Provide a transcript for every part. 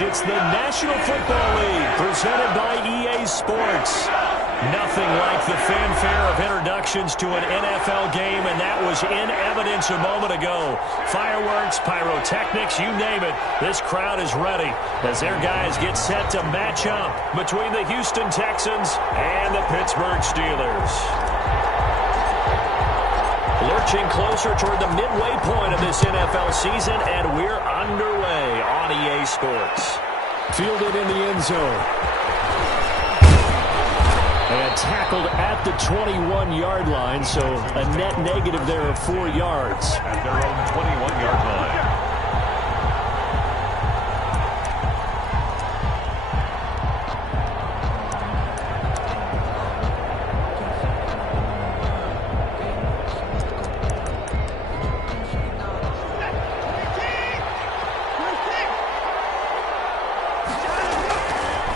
It's the National Football League presented by EA Sports. Nothing like the fanfare of introductions to an NFL game, and that was in evidence a moment ago. Fireworks, pyrotechnics, you name it. This crowd is ready as their guys get set to match up between the Houston Texans and the Pittsburgh Steelers. Lurching closer toward the midway point of this NFL season, and we're underway on EA Sports. Fielded in the end zone. And tackled at the 21-yard line, so a net negative there of 4 yards. At their own 21-yard line.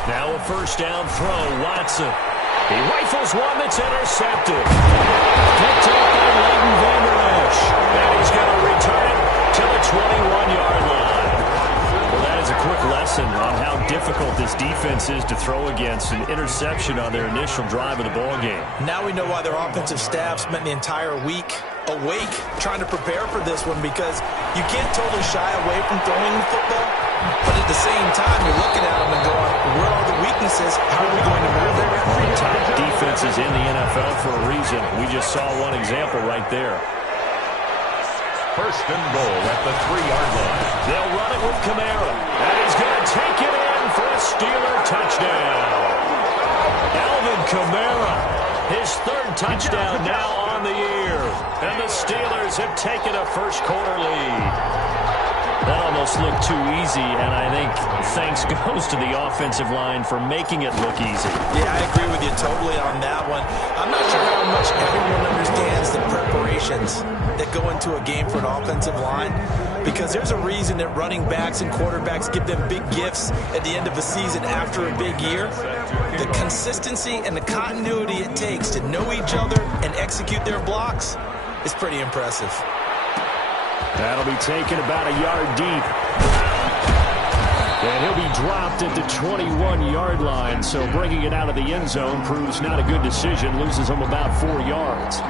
Now a first down throw, Watson. He rifles one that's intercepted. Picked up by Leighton Vander Esch. And he's going to return it to the 21-yard line. Well, that is a quick lesson on how difficult this defense is to throw against. An interception on their initial drive of the ballgame. Now we know why their offensive staff spent the entire week awake trying to prepare for this one, because you can't totally shy away from throwing the football, but at the same time you're looking at them and going, where are the weaknesses? How are we going to move it? Top defenses in the NFL for a reason. We just saw one example right there. First and goal at the 3-yard line. They'll run it with Kamara, and he's going to take it in for a Steeler touchdown. Alvin Kamara, his third touchdown now on the year. And the Steelers have taken a first-quarter lead. That almost looked too easy, and I think thanks goes to the offensive line for making it look easy. Yeah, I agree with you totally on that one. I'm not sure how much everyone understands the preparations that go into a game for an offensive line, because there's a reason that running backs and quarterbacks give them big gifts at the end of the season after a big year. The consistency and the continuity it takes to know each other and execute their blocks is pretty impressive. That'll be taken about a yard deep. And he'll be dropped at the 21-yard line, so bringing it out of the end zone proves not a good decision, loses him about 4 yards.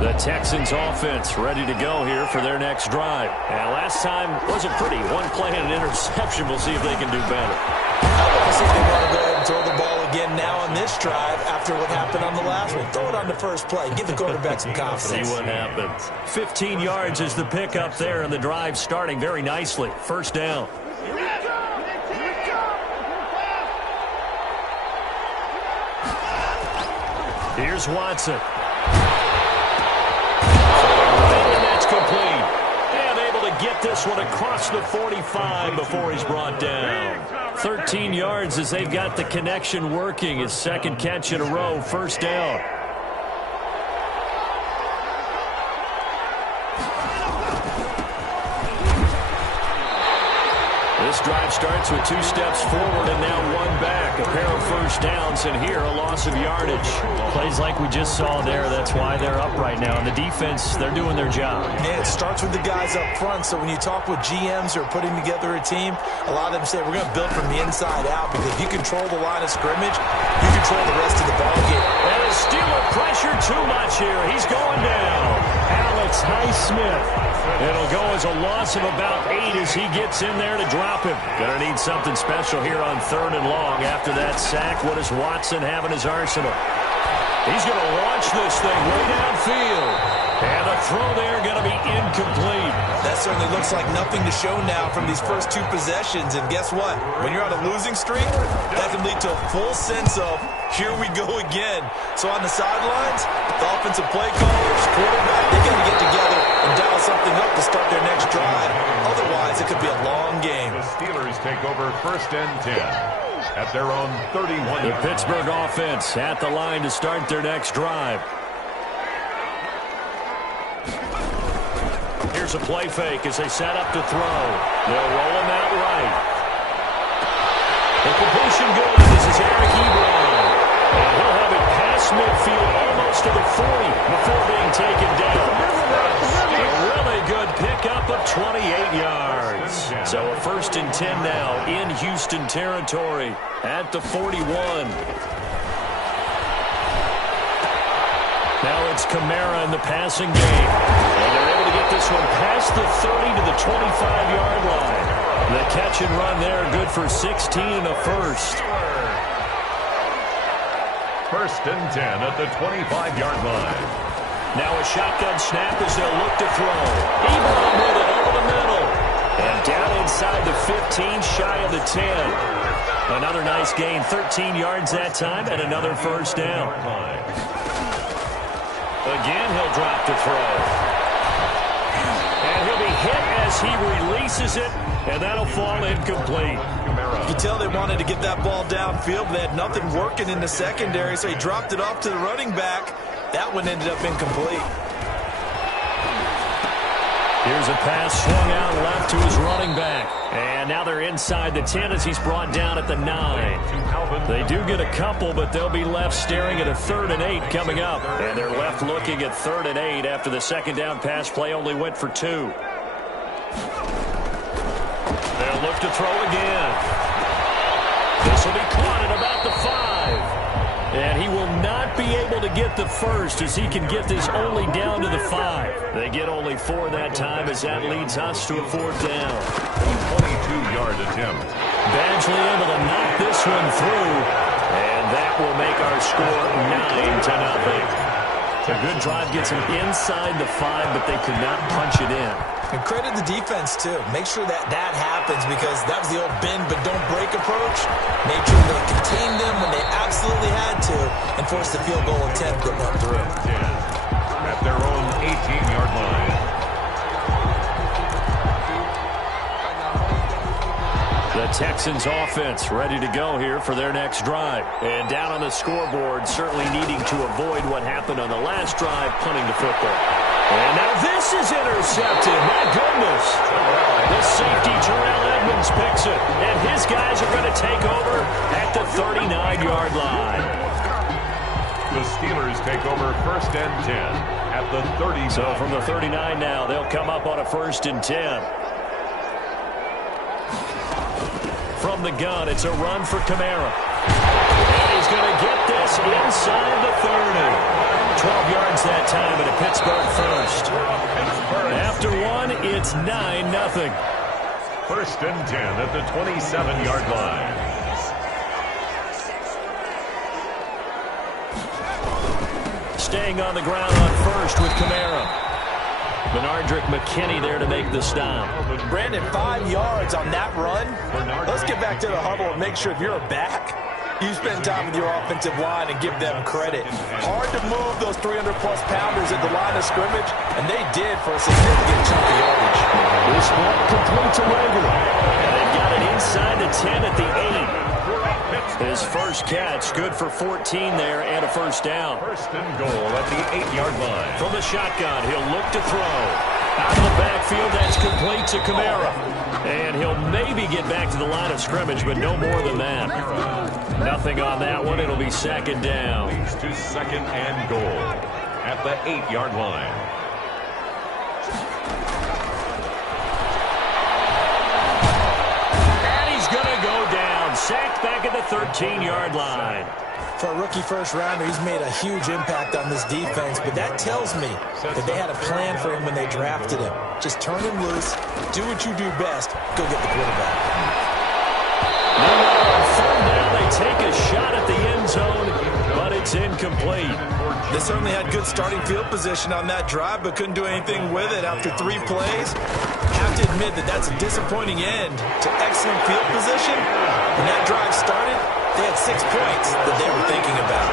The Texans offense ready to go here for their next drive. And last time wasn't pretty. One play and an interception. We'll see if they can do better. I want to see if they want to go ahead and throw the ball again now on this drive after what happened on the last one. Throw it on the first play. Give the quarterback some confidence. See what happens. 15 yards is the pickup there, and the drive starting very nicely. First down. Here's Watson. Complete. And able to get this one across the 45 before he's brought down. 13 yards as they've got the connection working. His second catch in a row, first down. This drive starts with 2 steps forward and now 1 back. A pair of first downs, and here a loss of yardage. Plays like we just saw there. That's why they're up right now. And the defense, they're doing their job. Yeah, it starts with the guys up front. So when you talk with GMs who are putting together a team, a lot of them say we're going to build from the inside out, because if you control the line of scrimmage, you control the rest of the ballgame. And a Steeler pressure too much here. He's going down. Alex Highsmith. It'll go as a loss of about 8 as he gets in there to drop him. Gonna need something special here on 3rd and long. After that sack, what does Watson have in his arsenal? He's gonna launch this thing way downfield. And the throw there gonna be incomplete. That certainly looks like nothing to show now from these first 2 possessions. And guess what? When you're on a losing streak, that can lead to a full sense of, here we go again. So on the sidelines, the offensive play callers, quarterback, they got to get together and dial something up to start their next drive. Otherwise, it could be a long game. The Steelers take over 1st and 10 at their own 31. The Pittsburgh offense at the line to start their next drive. Here's a play fake as they set up to throw. They'll roll him out right. The completion good as his midfield, almost to the 40 before being taken down. A really good pickup of 28 yards. So a 1st and 10 now in Houston territory at the 41. Now it's Kamara in the passing game. And they're able to get this one past the 30 to the 25-yard line. The catch and run there, good for 16 and a first. 1st and 10 at the 25-yard line. Now a shotgun snap as they'll look to throw. Ebron with it over the middle. And down inside the 15, shy of the 10. Another nice gain, 13 yards that time, and another first down. Again, he'll drop to throw. And he'll be hit as he releases it, and that'll fall incomplete. You can tell they wanted to get that ball downfield, but they had nothing working in the secondary, so he dropped it off to the running back. That one ended up incomplete. Here's a pass swung out left to his running back. And now they're inside the 10 as he's brought down at the 9. They do get a couple, but they'll be left staring at a 3rd and 8 coming up. And they're left looking at 3rd and 8 after the second down pass play only went for 2. They'll look to throw again. This will be caught at about the 5. And he will not be able to get the first as he can get this only down to the 5. They get only 4 that time as that leads us to a 4th down. 22-yard attempt. Badgley able to knock this one through. And that will make our score 9-0. A good drive gets him inside the 5, but they could not punch it in. And credit the defense, too. Make sure that that happens because that was the old bend but don't break approach. Made sure they contained them when they absolutely had to and forced the field goal attempt that went through. At their own 18-yard line. The Texans offense ready to go here for their next drive. And down on the scoreboard, certainly needing to avoid what happened on the last drive, punting the football. And now this is intercepted. My goodness. The safety, Terrell Edmonds, picks it. And his guys are going to take over at the 39-yard line. The Steelers take over 1st and 10 at the 30. So from the 39 now, they'll come up on a 1st and 10. From the gun, it's a run for Kamara. And he's going to get this inside the 30. 12 yards that time at a Pittsburgh first. After one, it's 9-0. 1st and 10 at the 27-yard line. Staying on the ground on first with Kamara. Benardrick McKinney there to make the stop. Brandon, 5 yards on that run. Let's get back to the huddle and make sure if you're a back, you spend time with your offensive line and give them credit. Hard to move those 300-plus pounders at the line of scrimmage, and they did for a significant chunk of yardage. This one complete to Rager. And they've got it inside the 10 at the 8. His first catch, good for 14 there and a first down. 1st and goal at the 8-yard line. From the shotgun, he'll look to throw. Out of the backfield, that's complete to Kamara. And he'll maybe get back to the line of scrimmage, but no more than that. Nothing on that one. It'll be 2nd down. Leads to 2nd and goal at the 8-yard line. Sacked back at the 13-yard line. For a rookie first-rounder, he's made a huge impact on this defense, but that tells me that they had a plan for him when they drafted him. Just turn him loose, do what you do best, go get the quarterback. On 3rd down, they take a shot at the end zone, but it's incomplete. They certainly had good starting field position on that drive, but couldn't do anything with it after 3 plays. Have to admit that that's a disappointing end to excellent field position. When that drive started, they had 6 points that they were thinking about.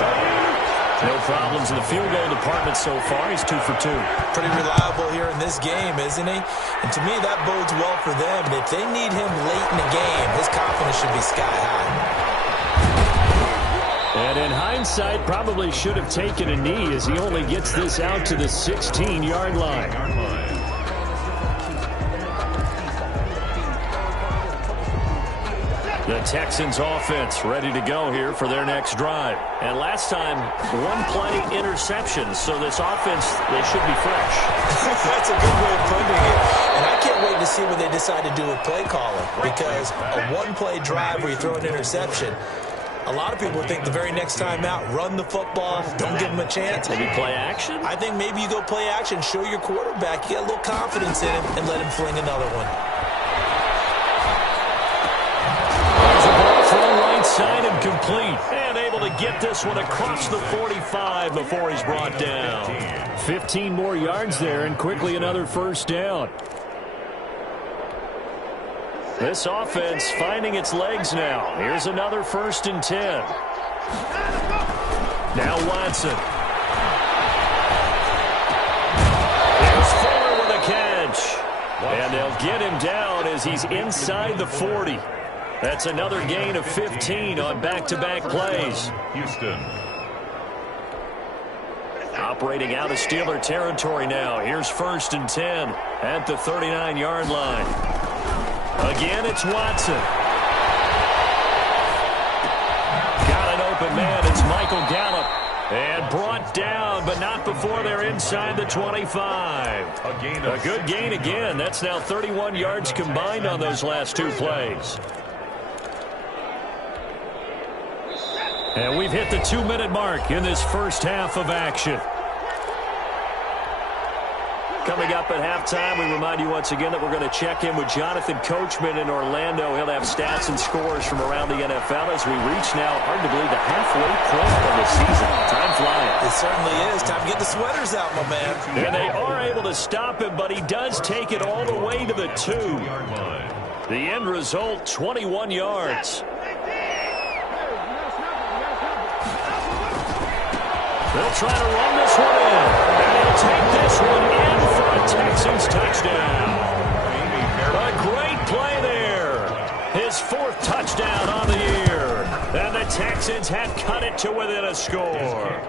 No problems in the field goal department so far. He's 2 for 2. Pretty reliable here in this game, isn't he? And to me, that bodes well for them. And if they need him late in the game, his confidence should be sky high. And in hindsight, probably should have taken a knee as he only gets this out to the 16-yard line. The Texans offense ready to go here for their next drive. And last time, one play interception. So this offense, they should be fresh. That's a good way of putting it. And I can't wait to see what they decide to do with play calling. Because a one-play drive where you throw an interception, a lot of people think the very next time out, run the football, don't give them a chance. Maybe play action? I think maybe you go play action, show your quarterback, you get a little confidence in him, and let him fling another one. Side and complete, and able to get this one across the 45 before he's brought down. 15 more yards there, and quickly another first down. This offense finding its legs now. Here's another 1st and 10. Now Watson. Here's Fuller with a catch. And they'll get him down as he's inside the 40. That's another gain of 15 on back-to-back plays. Houston. Operating out of Steeler territory now. Here's 1st and 10 at the 39-yard line. Again, it's Watson. Got an open man. It's Michael Gallup. And brought down, but not before they're inside the 25. A good gain again. That's now 31 yards combined on those last 2 plays. And we've hit the 2-minute mark in this first half of action. Coming up at halftime, we remind you once again that we're going to check in with Jonathan Coachman in Orlando. He'll have stats and scores from around the NFL as we reach now, hard to believe, the halfway point of the season. Time flying. It certainly is. Time to get the sweaters out, my man. And they are able to stop him, but he does take it all the way to the 2. The end result, 21 yards. They'll try to run this one in. And they'll take this one in for a Texans touchdown. A great play there. His 4th touchdown on the year. And the Texans have cut it to within a score.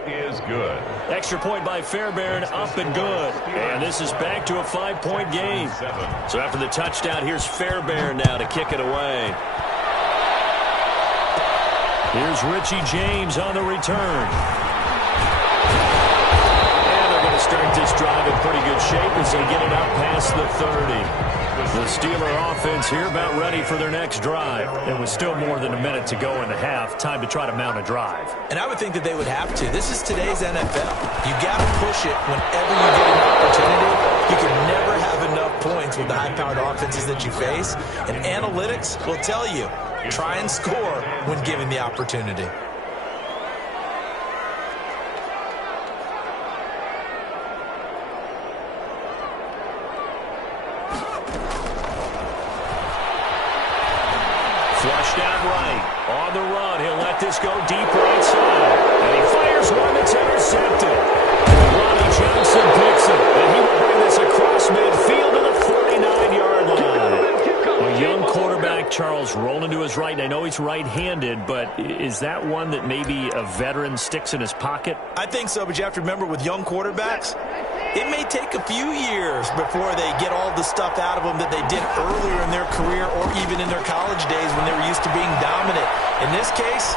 This is good. Extra point by Fairbairn, up and good. And this is back to a 5-point game. So after the touchdown, here's Fairbairn now to kick it away. Here's Richie James on the return. Start this drive in pretty good shape as they get it up past the 30. The Steeler offense here about ready for their next drive. And with still more than a minute to go in the half, time to try to mount a drive. And I would think that they would have to. This is today's NFL. You got to push it whenever you get an opportunity. You can never have enough points with the high-powered offenses that you face. And analytics will tell you, try and score when given the opportunity. Flushed out right. On the run. He'll let this go deep right side. And he fires one that's intercepted. Ronnie Johnson picks it. And he will bring this across midfield to the 49-yard line. A young quarterback, Charles, rolling to his right. And I know he's right-handed, but is that one that maybe a veteran sticks in his pocket? I think so, but you have to remember with young quarterbacks, it may take a few years before they get all the stuff out of them that they did earlier in their career or even in their college days when they were used to being dominant. In this case,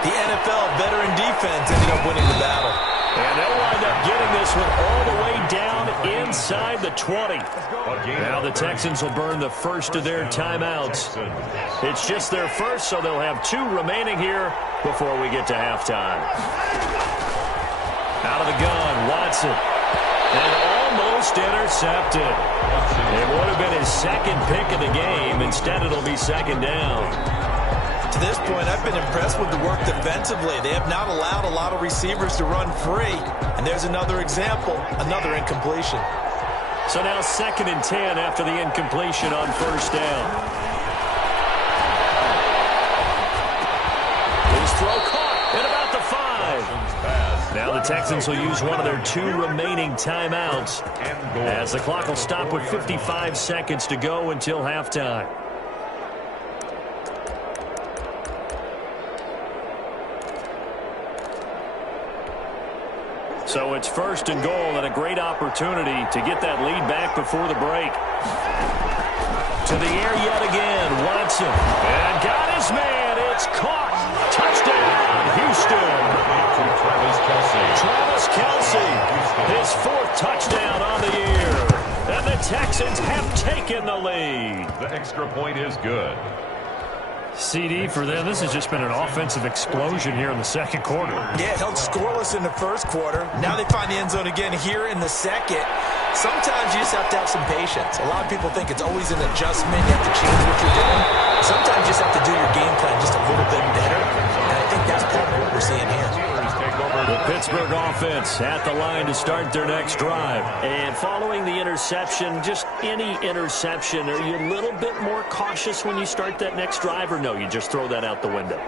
the NFL veteran defense ended up winning the battle. And they'll wind up getting this one all the way down inside the 20. Now the Texans will burn the first of their timeouts. It's just their first, so they'll have 2 remaining here before we get to halftime. Out of the gun, Watson. And almost intercepted. It would have been his 2nd pick of the game. Instead, it'll be 2nd down. To this point, I've been impressed with the work defensively. They have not allowed a lot of receivers to run free. And there's another example, another incompletion. So now 2nd and 10 after the incompletion on 1st down. His throw caught at about the 5. Now the Texans will use one of their 2 remaining timeouts as the clock will stop with 55 seconds to go until halftime. So it's 1st and goal and a great opportunity to get that lead back before the break. To the air yet again, Watson. And got it his man. It's caught. Touchdown, Houston. Travis Kelce, his 4th touchdown on the year. And the Texans have taken the lead. The extra point is good. CD for them. This has just been an offensive explosion here in the second quarter. Yeah, held scoreless in the first quarter. Now they find the end zone again here in the second. Sometimes you just have to have some patience. A lot of people think it's always an adjustment. You have to change what you're doing. Sometimes you just have to do your game plan just a little bit better. And I think that's part of what we're seeing here. The Pittsburgh offense at the line to start their next drive. And following the interception, just any interception, are you a little bit more cautious when you start that next drive, or no, you just throw that out the window?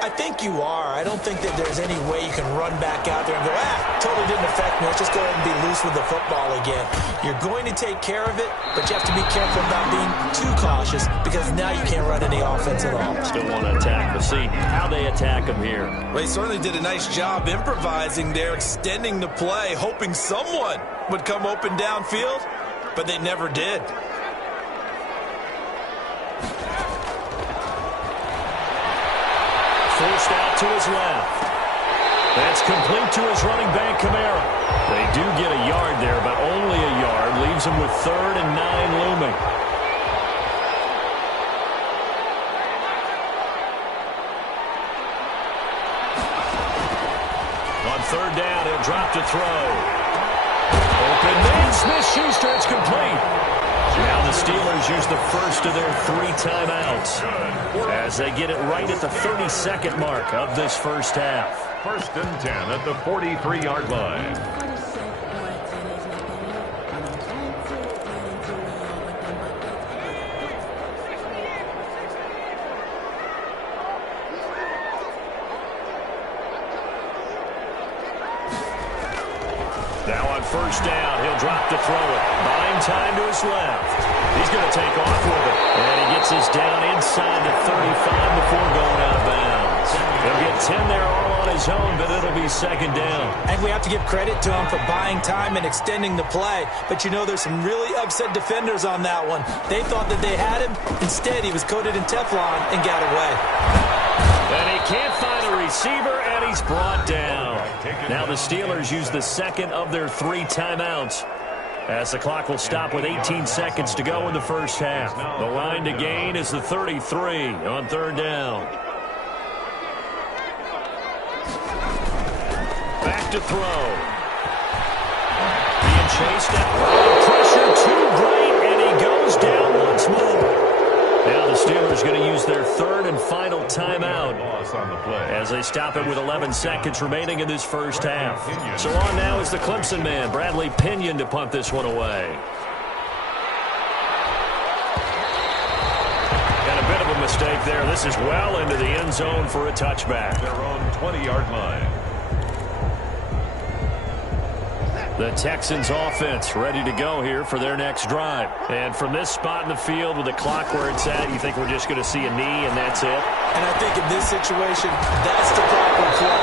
I think you are. I don't think that there's any way you can run back out there and go, totally didn't affect me. Let's just go ahead and be loose with the football again. You're going to take care of it, but you have to be careful about being too cautious because now you can't run any offense at all. Still want to attack. We'll see how they attack him here. Well, he certainly did a nice job improvising there, extending the play, hoping someone would come open downfield, but they never did. Forced out to his left. That's complete to his running back, Kamara. They do get a yard there, but only a yard. Leaves him with 3rd and 9 looming. On 3rd down, he'll drop to throw. Open man, Smith-Schuster, it's complete. Now the Steelers use the first of their 3 timeouts as they get it right at the 32nd mark of this first half. 1st and 10 at the 43-yard line. Now on 1st down, he'll drop to throw it. Buying time to his left. He's going to take off with it. And he gets his down inside the 35 before going out of bounds. He'll get 10 there all on his own, but it'll be 2nd down. And we have to give credit to him for buying time and extending the play. But you know, there's some really upset defenders on that one. They thought that they had him. Instead, he was coated in Teflon and got away. And he can't find a receiver, and he's brought down. Now the Steelers use the 2nd of their 3 timeouts as the clock will stop with 18 seconds to go in the first half. The line to gain is the 33 on 3rd down. Back to throw. Being chased out. Pressure too great, and he goes down once more. Now the Steelers going to use their 3rd and final timeout as they stop it with 11 seconds remaining in this first half. So on now is the Clemson man, Bradley Pinion, to punt this one away. And a bit of a mistake there. This is well into the end zone for a touchback. Their own 20-yard line. The Texans offense ready to go here for their next drive. And from this spot in the field with the clock where it's at, you think we're just going to see a knee and that's it? And I think in this situation, that's the proper play.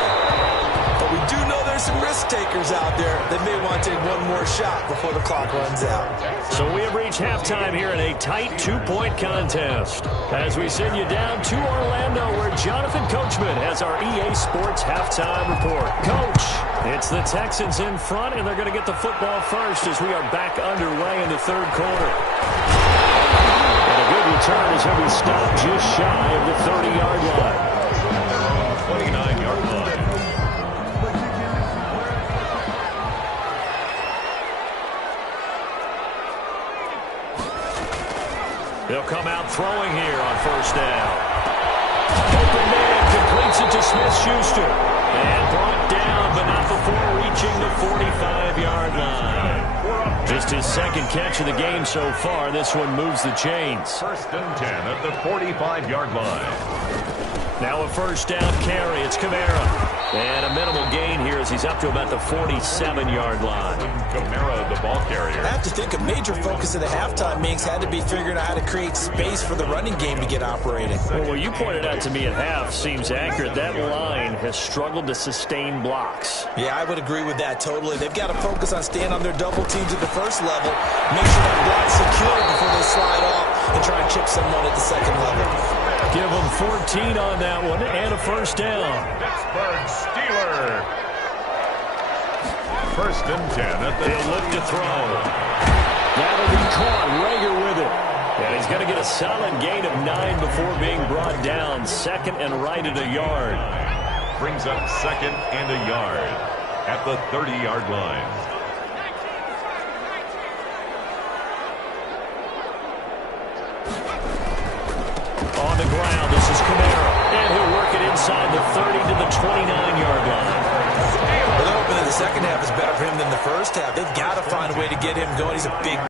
But we do know there's some risk takers out there that may want to take one more shot before the clock runs out. So we have reached halftime here in a tight 2-point contest as we send you down to Orlando where Jonathan Coachman has our EA Sports halftime report. Coach, it's the Texans in front, and they're going to get the football first as we are back underway in the 3rd quarter. And a good return as he'll be stopped just shy of the 30-yard line. 29-yard line. They'll come out throwing here on 1st down. Open man completes it to Smith-Schuster. And brought down, but not before reaching the 45-yard line. Just his 2nd catch of the game so far. This one moves the chains. 1st and 10 at the 45-yard line. Now a 1st down carry. It's Kamara. And a minimal gain here as he's up to about the 47-yard line. Kamara, the ball carrier. I have to think a major focus of the halftime meetings had to be figuring out how to create space for the running game to get operating. Well, what you pointed out to me at half seems accurate. That line has struggled to sustain blocks. Yeah, I would agree with that totally. They've got to focus on staying on their double teams at the 1st level, make sure that block's secure before they slide off and try and chip someone at the 2nd level. Give them 14 on that one and a first down. Pittsburgh Steelers. First and 10 at the... He'll look to throw. That'll be caught. Rager with it. And he's going to get a solid gain of 9 before being brought down. Second and right at a yard. Brings up second and a yard at the 30-yard line. On the ground, this is Kamara. And he'll work it inside the 30 to the 29-yard line. Well, they're hoping that the second half is better for him than the first half. They've got to find a way to get him going. He's a big... On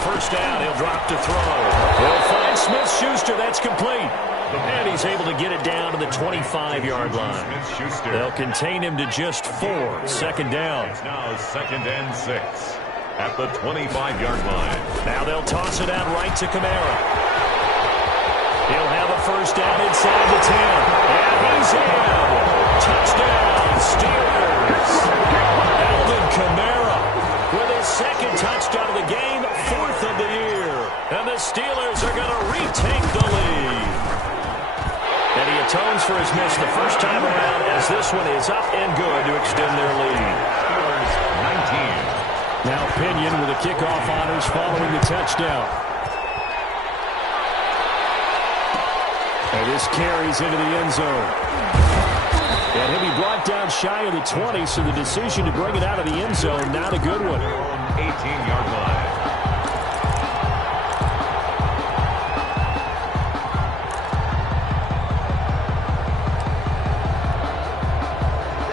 first down, he'll drop to throw. He'll find Smith-Schuster. That's complete. And he's able to get it down to the 25-yard line. They'll contain him to just 4. Second down. It's now second and 6 at the 25-yard line. Now they'll toss it out right to Kamara. He'll have a first down inside the 10. And he's in. Touchdown, Steelers. Alvin Kamara with his second touchdown of the game, 4th of the year. And the Steelers are going to retake the lead. And he atones for his miss the first time around as this one is up and good to extend their lead. Steelers 19. Now Pinion with the kickoff honors following the touchdown. And this carries into the end zone. And he'll be brought down shy of the 20, so the decision to bring it out of the end zone, not a good one. 18-yard line.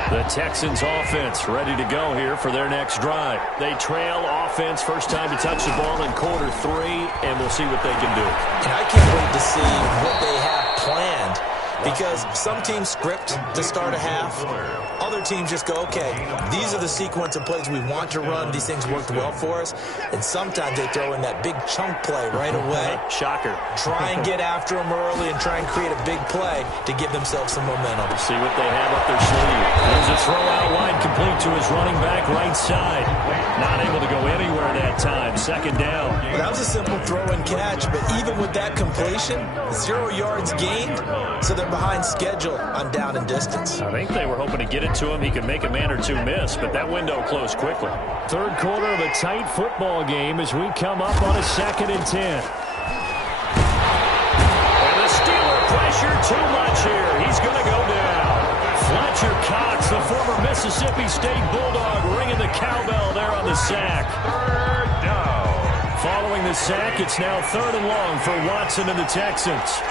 The Texans offense ready to go here for their next drive. They trail offense, first time to touch the ball in quarter 3, and we'll see what they can do. And I can't wait to see what they have planned, because some teams script to start a half. Other teams just go, okay, these are the sequence of plays we want to run. These things worked well for us. And sometimes they throw in that big chunk play right away. Shocker. Try and get after them early and try and create a big play to give themselves some momentum. See what they have up their sleeve. There's a throw out wide complete to his running back right side. Not able to go anywhere that time. Second down. Well, that was a simple throw and catch, but even with that completion, 0 yards gained, so they're behind schedule on down and distance. I think they were hoping to get it to him. He could make a man or two miss, but that window closed quickly. Third quarter of a tight football game as we come up on a 2nd and 10. And the Steeler pressure too much here. He's going to go down. Fletcher Cox, the former Mississippi State Bulldog, ringing the cowbell there on the sack. Third down. Following the sack, it's now 3rd and long for Watson and the Texans.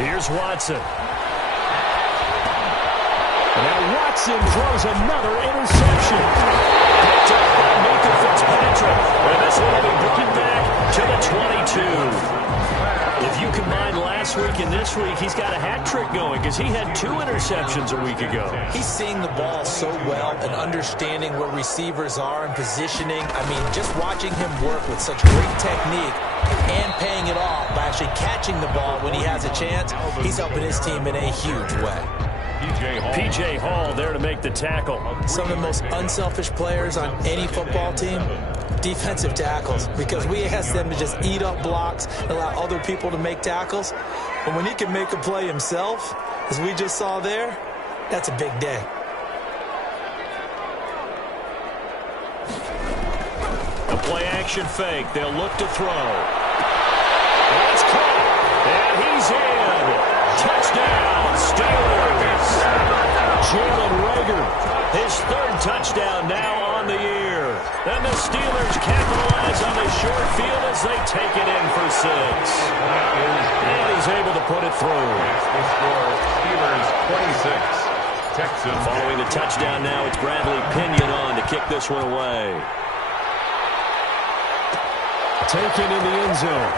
Here's Watson. And now Watson throws another interception. Picked up by Mika Fitzpatrick. And this one will be brought back to the 22. If you combine last week and this week, he's got a hat trick going because he had 2 interceptions a week ago. He's seeing the ball so well and understanding where receivers are and positioning. I mean, just watching him work with such great technique and paying it off by actually catching the ball when he has a chance, he's helping his team in a huge way. P.J. Hall there to make the tackle. Some of the most unselfish players on any football team, defensive tackles, because we ask them to just eat up blocks and allow other people to make tackles. But when he can make a play himself, as we just saw there, that's a big day. A play-action fake. They'll look to throw. It's caught. And he's in. Touchdown, Steelers. Jalen Rager, his 3rd touchdown now on the year. And the Steelers capitalize on the short field as they take it in for 6. And he's able to put it through. That's the score. Steelers 26. Texans. Following the touchdown now, it's Bradley Pinion on to kick this one away. Taken in the end zone.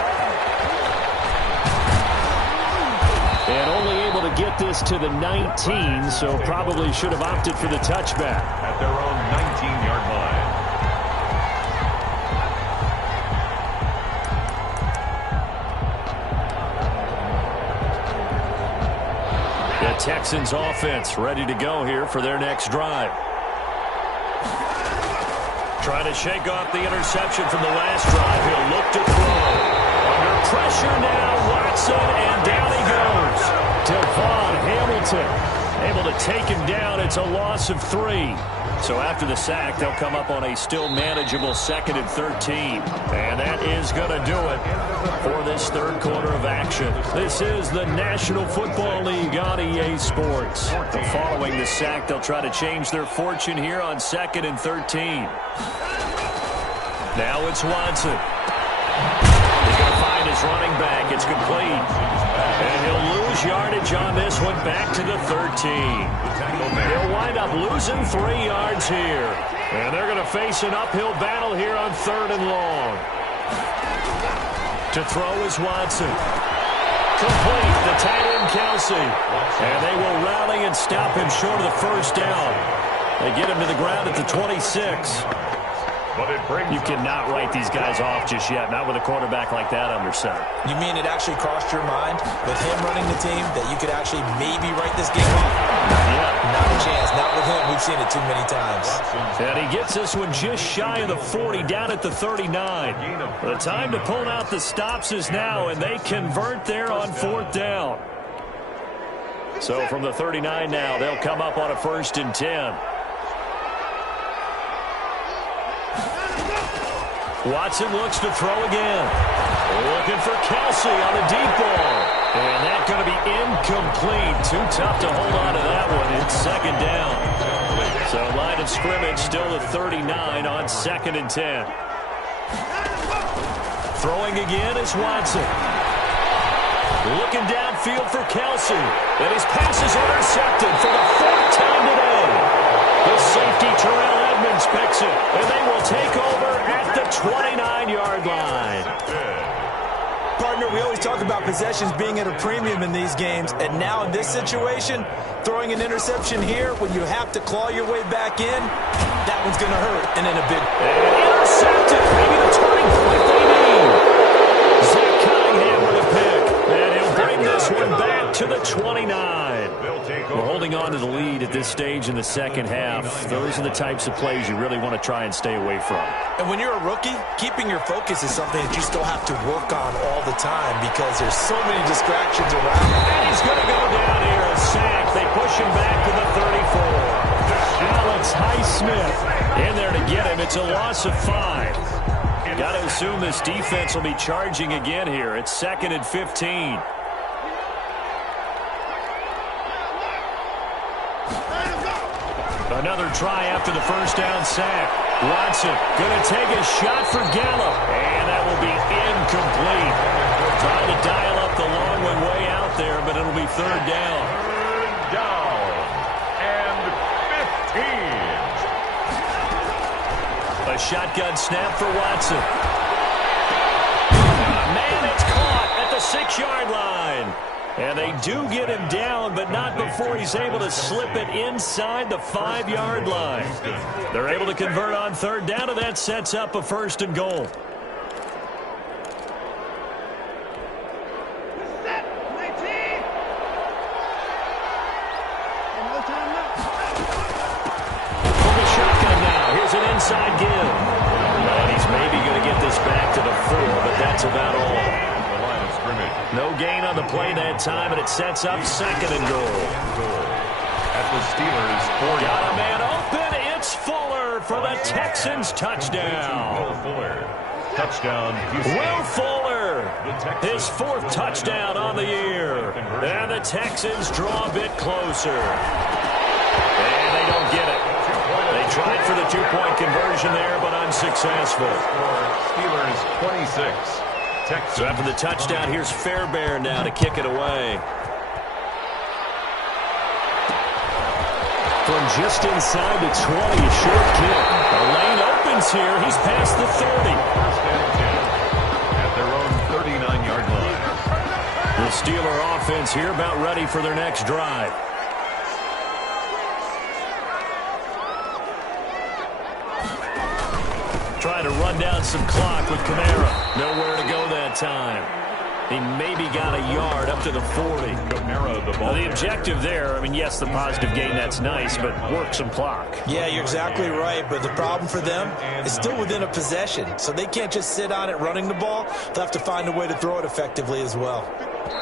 And only able to get this to the 19, so probably should have opted for the touchback. At their own 19-yard line. The Texans offense ready to go here for their next drive. Trying to shake off the interception from the last drive. He'll look to throw. Under pressure now, Watson, and down he goes. Devon Hamilton able to take him down. It's a loss of 3. So after the sack, they'll come up on a still manageable 2nd and 13. And that is going to do it for this third quarter of action. This is the National Football League on EA Sports. Following the sack, they'll try to change their fortune here on 2nd and 13. Now it's Watson. He's going to find his running back. It's complete. And he'll lose yardage on this one back to the 13. He'll wind up losing 3 yards here. And they're going to face an uphill battle here on 3rd and long. To throw is Watson. Complete. The tight end, Kelsey. And they will rally and stop him short of the first down. They get him to the ground at the 26. You cannot write these guys off just yet, not with a quarterback like that under center. You mean it actually crossed your mind with him running the team that you could actually maybe write this game off? Yeah. Not a chance. Not with him. We've seen it too many times. And he gets this one just shy of the 40, down at the 39. The time to pull out the stops is now, and they convert there on 4th down. So from the 39 now, they'll come up on a 1st and 10. Watson looks to throw again. Looking for Kelsey on the deep ball. And that's going to be incomplete. Too tough to hold on to that one. It's 2nd down. So line of scrimmage still at 39 on 2nd and 10. Throwing again is Watson. Looking downfield for Kelsey. And his pass is intercepted for the 4th time today. The safety, Terrell Edmonds, picks it. And they will take over at the 29-yard line. Partner, we always talk about possessions being at a premium in these games. And now in this situation, throwing an interception here when you have to claw your way back in, that one's going to hurt. And in a big... intercepted. Maybe the turning point they need. Zach Cunningham with a pick. And he'll bring this one back to the 29. We're holding on to the lead at this stage in the second half. Those are the types of plays you really want to try and stay away from. And when you're a rookie, keeping your focus is something that you still have to work on all the time because there's so many distractions around. And he's going to go down here, a sack. They push him back to the 34. Alex Highsmith in there to get him. It's a loss of 5. Got to assume this defense will be charging again here. It's 2nd and 15. Another try after the first down sack. Watson going to take a shot for Gallup. And that will be incomplete. Trying to dial up the long one way out there, but it'll be 3rd down. 3rd down and 15. A shotgun snap for Watson. Man, it's caught at the 6-yard line. And they do get him down, but not before he's able to slip it inside the 5-yard line. They're able to convert on 3rd down, and that sets up a 1st and goal. From the shotgun now, here's an inside give. And he's maybe going to get this back to the 4, but that's about all. No gain on the play that time, and it sets up 2nd and goal. At the Steelers' 40. Got a man open. It's Fuller for the Texans touchdown. Will Fuller. Touchdown, Houston. Will Fuller. His 4th touchdown on the year. And the Texans draw a bit closer. And they don't get it. They tried for the 2-point conversion there, but unsuccessful. Steelers 26. So after the touchdown, here's Fairbairn now to kick it away. From just inside the 20, a short kick. The lane opens here. He's past the 30. 1st and 10 at their own 39-yard line. The Steeler offense here about ready for their next drive. Trying to run down some clock with Kamara. Nowhere to go that time. He maybe got a yard up to the 40. Now, the objective there, I mean, yes, the positive gain, that's nice, but work some clock. Yeah, you're exactly right, but the problem for them is still within a possession, so they can't just sit on it running the ball. They'll have to find a way to throw it effectively as well.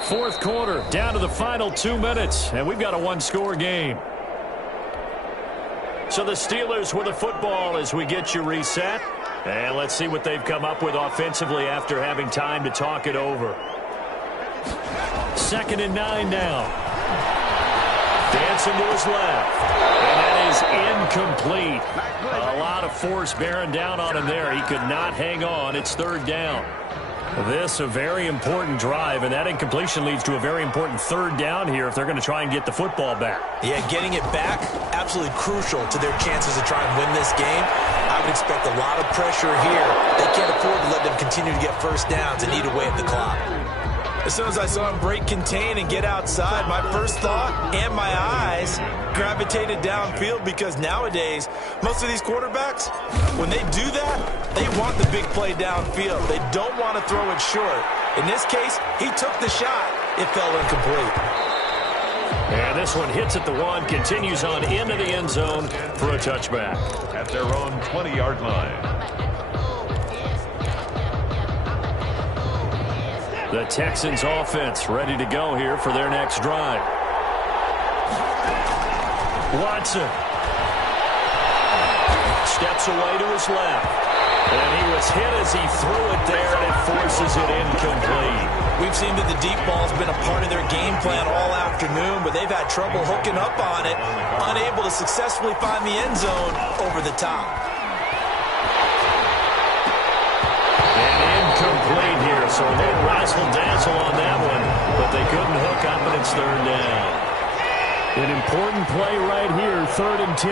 Fourth quarter, down to the final 2 minutes, and we've got a one-score game. So the Steelers with the football as we get you reset. And let's see what they've come up with offensively after having time to talk it over. 2nd and 9 now. Dancing to his left. And that is incomplete. A lot of force bearing down on him there. He could not hang on. It's 3rd down. This a very important drive, and that incompletion leads to a very important 3rd down here if they're going to try and get the football back. Yeah, getting it back, absolutely crucial to their chances to try and win this game. I would expect a lot of pressure here. They can't afford to let them continue to get first downs and eat away at the clock. As soon as I saw him break contain and get outside, my first thought and my eyes gravitated downfield, because nowadays, most of these quarterbacks, when they do that, they want the big play downfield. They don't want to throw it short. In this case, he took the shot. It fell incomplete. And this one hits at the 1, continues on into the end zone for a touchback. At their own 20-yard line. The Texans offense ready to go here for their next drive. Watson steps away to his left. And he was hit as he threw it there, and it forces it incomplete. We've seen that the deep ball's been a part of their game plan all afternoon, but they've had trouble hooking up on it, unable to successfully find the end zone over the top. And incomplete here, so a little razzle-dazzle on that one, but they couldn't hook up, and it's 3rd down. An important play right here, 3rd and 10.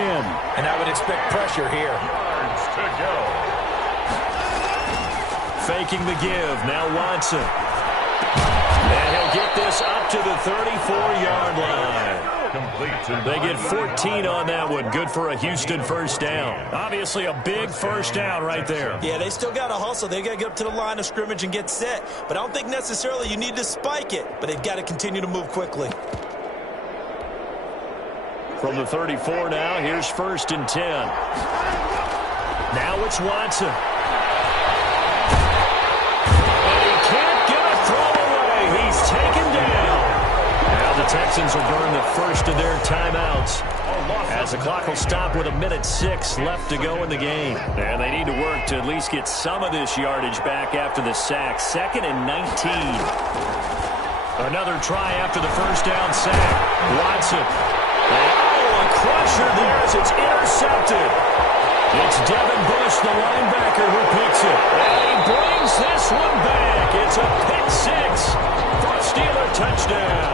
And I would expect pressure here. Yards to go. Faking the give, now Watson. And he'll get this up to the 34-yard line. They get 14 on that one. Good for a Houston first down. Obviously a big first down right there. Yeah, they still got to hustle. They got to get up to the line of scrimmage and get set. But I don't think necessarily you need to spike it. But they've got to continue to move quickly. From the 34 now, here's 1st and 10. Now it's Watson. Taken down. Now the Texans will burn the first of their timeouts as the clock will stop with 1:06 left to go in the game. And they need to work to at least get some of this yardage back after the sack. 2nd and 19. Another try after the first down sack. Watson. Oh, a crusher there as it's intercepted. It's Devin Bush, the linebacker, who picks it. And he brings this one back. It's a pick 6 for a Steeler touchdown.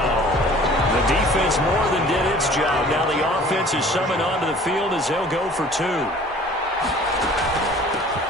The defense more than did its job. Now the offense is summoned onto the field as they'll go for 2.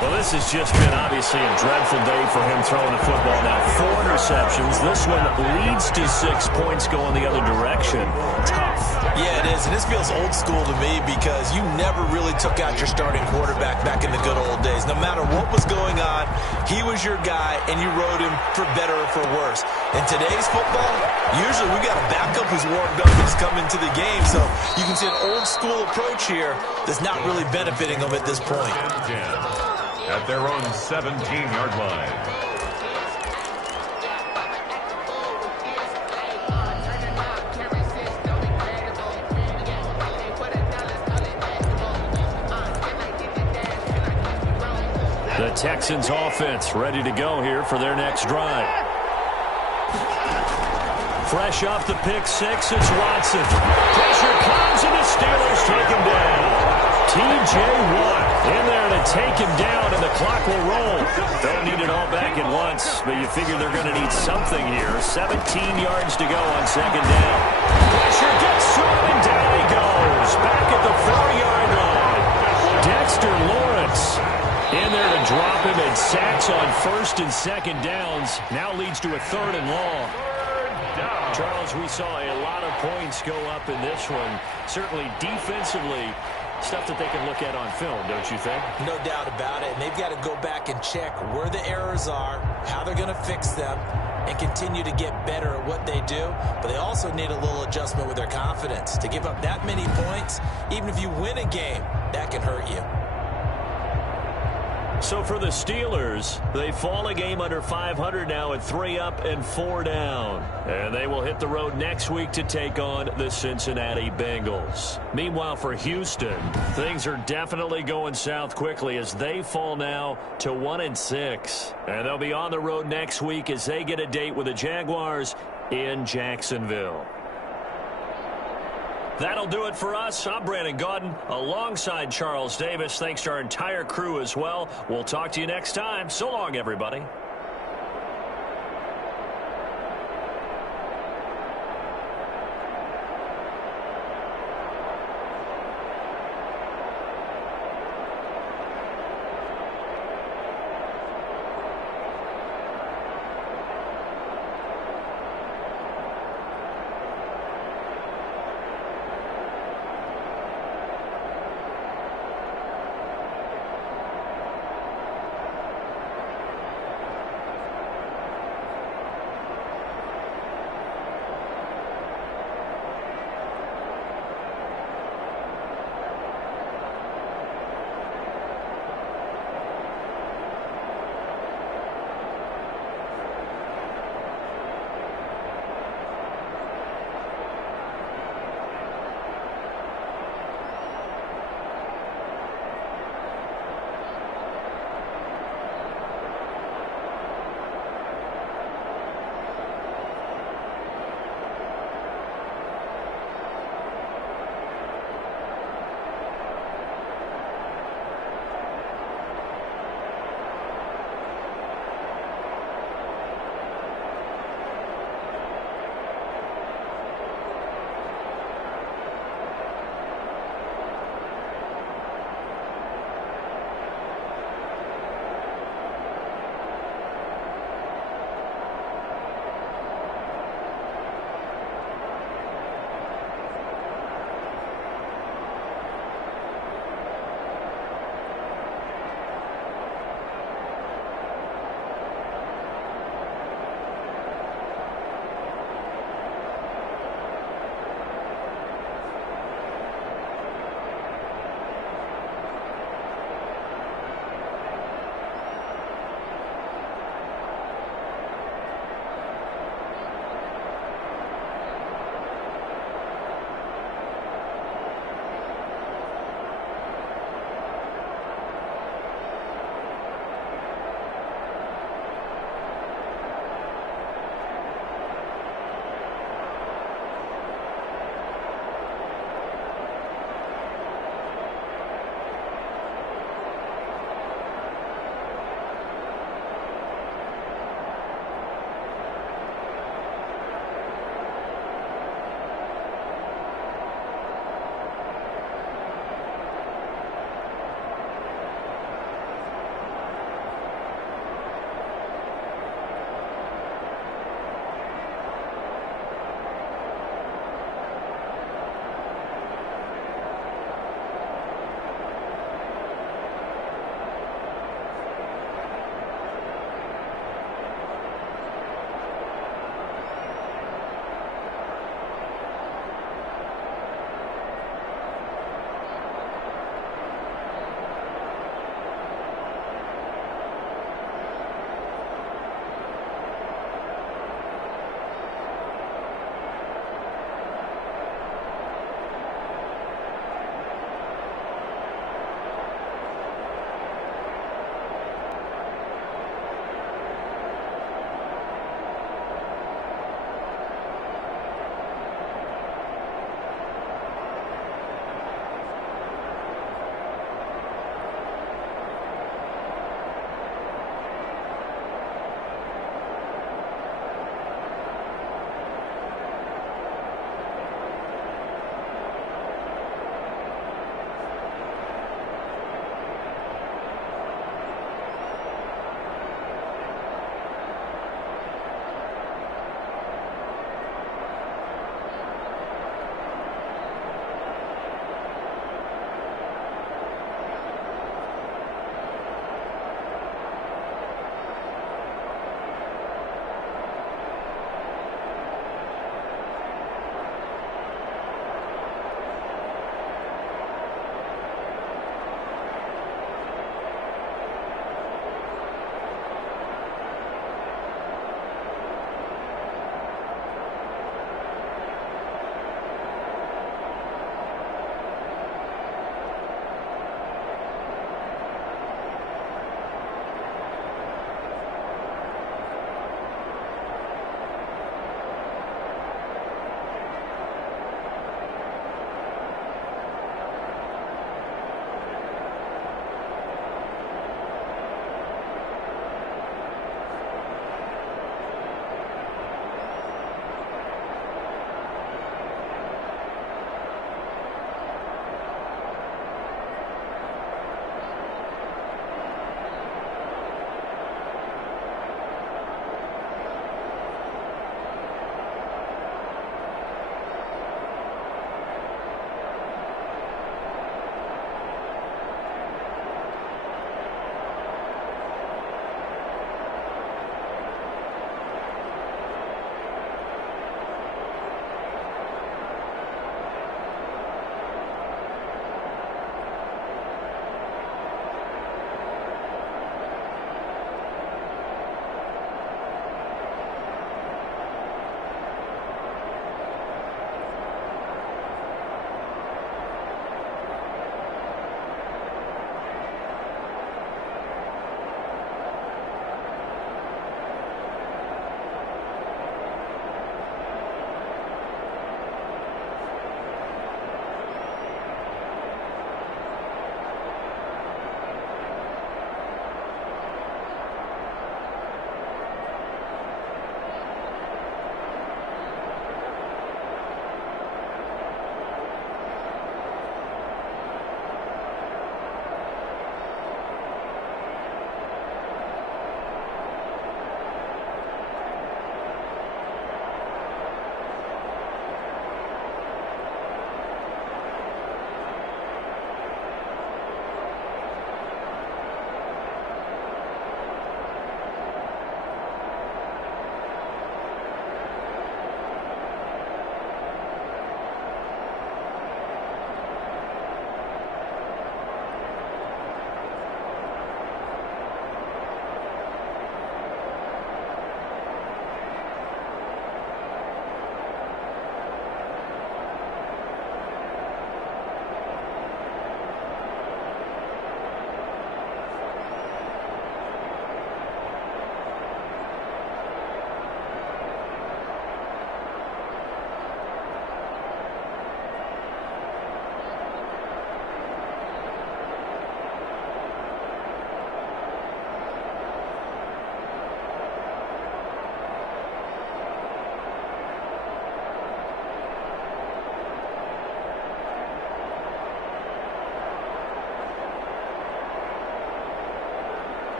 Well, this has just been obviously a dreadful day for him throwing the football. Now 4 interceptions. This one leads to 6 points going the other direction. Tough. Yeah, it is. And this feels old school to me because you never really took out your starting quarterback back in the good old days. No matter what was going on, he was your guy, and you rode him for better or for worse. In today's football, usually we got a backup who's warmed up and has come into the game. So you can see an old school approach here that's not really benefiting them at this point. At their own 17-yard line. The Texans offense ready to go here for their next drive. Fresh off the pick 6, it's Watson. Pressure comes, and the Steelers take him down. T.J. Watt in there to take him down, and the clock will roll. Don't need it all back at once, but you figure they're going to need something here. 17 yards to go on 2nd down. Pressure gets to him, and down he goes. Back at the 4-yard line. Dexter Lawrence in there to drop him, and sacks on 1st and 2nd downs. Now leads to a 3rd and long. Charles, we saw a lot of points go up in this one. Certainly defensively, stuff that they can look at on film, don't you think? No doubt about it. And they've got to go back and check where the errors are, how they're going to fix them. and continue to get better at what they do, but they also need a little adjustment with their confidence. To give up that many points, even if you win a game, that can hurt you. So for the Steelers, they fall a game under 500 now at 3 up and 4 down. And they will hit the road next week to take on the Cincinnati Bengals. Meanwhile, for Houston, things are definitely going south quickly as they fall now to 1-6. And they'll be on the road next week as they get a date with the Jaguars in Jacksonville. That'll do it for us. I'm Brandon Gaudin alongside Charles Davis. Thanks to our entire crew as well. We'll talk to you next time. So long, everybody.